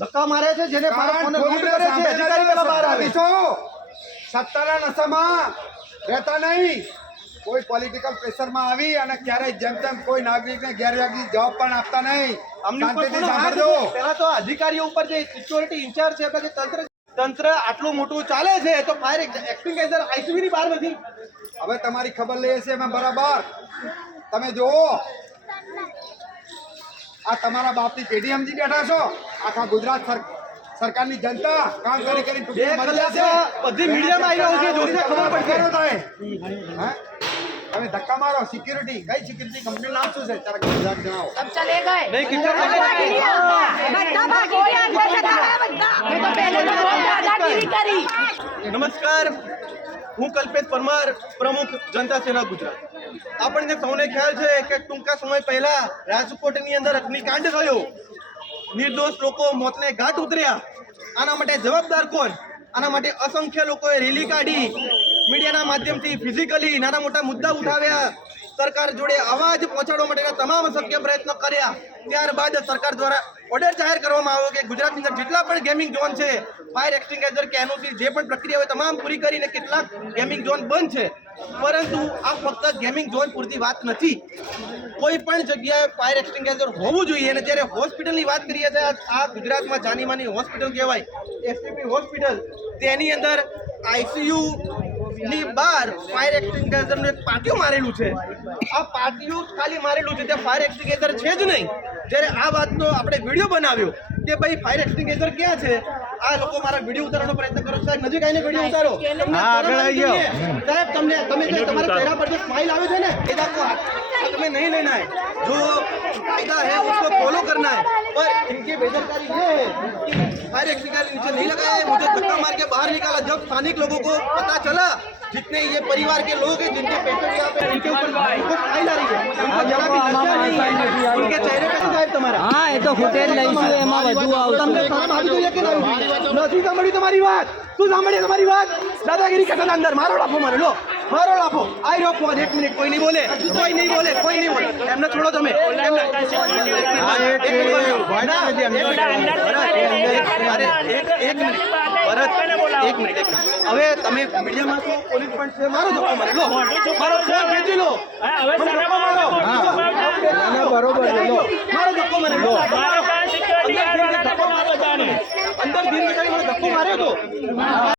ધક્કા મારે છે જેને બાળકોને કાન લૂંટ કરે છે અધિકારી પેલા બહાર આવે. સત્તાધીશો સત્તાના નશામાં રહેતા નહીં. કોઈ પોલિટિકલ પ્રેશરમાં આવી અને ક્યારેય જેમ તેમ કોઈ નાગરિકને ગેરવ્યાજબી જવાબ પણ આપતા નહીં. શાંતિથી સાંભળજો. પહેલા તો અધિકારીઓ ઉપર જે સિક્યોરિટી ઇન્ચાર્જ છે કે તંત્ર તંત્ર આટલું મોટું ચાલે છે તો ફાયર એક્સટિંગ્વિશર આઈસીબી ની બહાર નથી. હવે તમારી ખબર લઈએ છીએ અમે બરાબર. તમે જુઓ. આ તમારા બાપની પેઢી સમજી બેઠા છો? આખા ગુજરાત સરકારની જનતા કામ કરી કરી બધી મીડિયામાં આવી રહ્યો છે ખબર પડશે. તમે ધક્કા મારો સિક્યુરિટી કઈ સિક્યુરિટી કંપની નામ શું છે? તારા ગુજરાત જણાવો. સબ ચલે ગયે. નહીં કિચન બધા ભાગી ગયા અંદર બધા તો પહેલે તો દાદાગીરી કરી. નમસ્કાર. હું કલ્પેશ પરમાર પ્રમુખ જનતા સેના ગુજરાત. આપણને સૌને ખ્યાલ છે કે ટૂંકા સમય પહેલા રાજકોટની અંદર અગ્નિકાંડ થયો. નિર્દોષ લોકો મોતને ઘાટ ઉતર્યા. આના માટે જવાબદાર કોણ? આના માટે અસંખ્ય લોકોએ રેલી કાઢી. મીડિયાના માધ્યમથી ફિઝિકલી નાના મોટા મુદ્દા ઉઠાવ્યા. સરકાર જોડે અવાજ પહોંચાડવા માટેના તમામ શક્ય પ્રયત્નો કર્યા. ત્યારબાદ સરકાર દ્વારા ઓર્ડર જાહેર કરવામાં આવ્યો કે ગુજરાતની અંદર જેટલા પણ ગેમિંગ ઝોન છે ફાયર એક્સટિંગ્વિશર કે એનઓસી જે પણ પ્રક્રિયા હોય તમામ પૂરી કરીને કેટલાક ગેમિંગ ઝોન બંધ છે. પરંતુ આ ફક્ત ગેમિંગ ઝોન પૂરતી વાત નથી. કોઈ પણ જગ્યાએ ફાયર એક્સટિંગ્વિશર હોવું જોઈએ. અને જ્યારે હોસ્પિટલની વાત કરીએ છીએ, આ- ગુજરાતમાં જાનીમાની હોસ્પિટલ કહેવાય એસપીપી હોસ્પિટલ તેની અંદર આઈસીયુ ની બહાર ફાયર એક્સટિંગ્યુઝરનું એક પાટિયું મારેલું છે. આ પાટિયું ખાલી મારેલું છે. ત્યાં ફાયર એક્સટિંગ્યુઝર છે જ નહીં. જ્યારે આ વાતનો આપણે વીડિયો બનાવ્યો કે ભાઈ ફાયર એક્સટિંગ્યુઝર ક્યાં છે? આ લોકો મારા વીડિયો ઉતારવાનો પ્રયત્ન કરો. સાહેબ નજીક આવીને વીડિયો ઉતારો. આગળ આવી ગયો સાહેબ તમને તમે જે તમારા ચહેરા પર જે સ્માઈલ આવે છે ને એ દાખવો તમે નહીં લેના હે જો કાયદા હે ઉસકો ફોલો કરના હે પર ઇનકી બેદરકારી ये है फायर एक्सटिंग्विशर नीचे नहीं लगाया है मुझे धक्का मार के बाहर निकाला जब स्थानिक लोगों को पता चला जितने ये परिवार के लोग हैं जिनके पेशेंट यहाँ पे उनके ऊपर उनको स्माइल आ रही है उनको जरा भी लज्जा नहीं है उनके चेहरे पे साहब તમારા હા એ તો ફૂટેજ લઈશું એમાં વધુ આવશે તમને શરમ આવી જોઈએ કે નહીં આવી? નથી સાંભળી તમારી વાત શું સાંભળી તમારી વાત દાદાગીરી કરતા હતા અંદર મારો લાફો મારે લો મારો લાફો આઈ રહ્યો ફોન એક મિનિટ કોઈ નહીં બોલે કોઈ નહીં બોલે કોઈ નહીં બોલે એમને છોડો તમે એમને એક મિનિટ, ના, અરે, એક- એક મિનિટ. ભરત એક મિનિટ હવે તમે મીડિયામાં છો પોલીસ પણ છે મારો ધક્કો મારી લો. મારો ફોન ખેંચી લો. હવે ધક્કો મારો. બરોબર મારો ધક્કો મને લો. અંદર ધીરે ધક્કો માર્યો તમે. અંદર ધીરે ધક્કો માર્યો તો.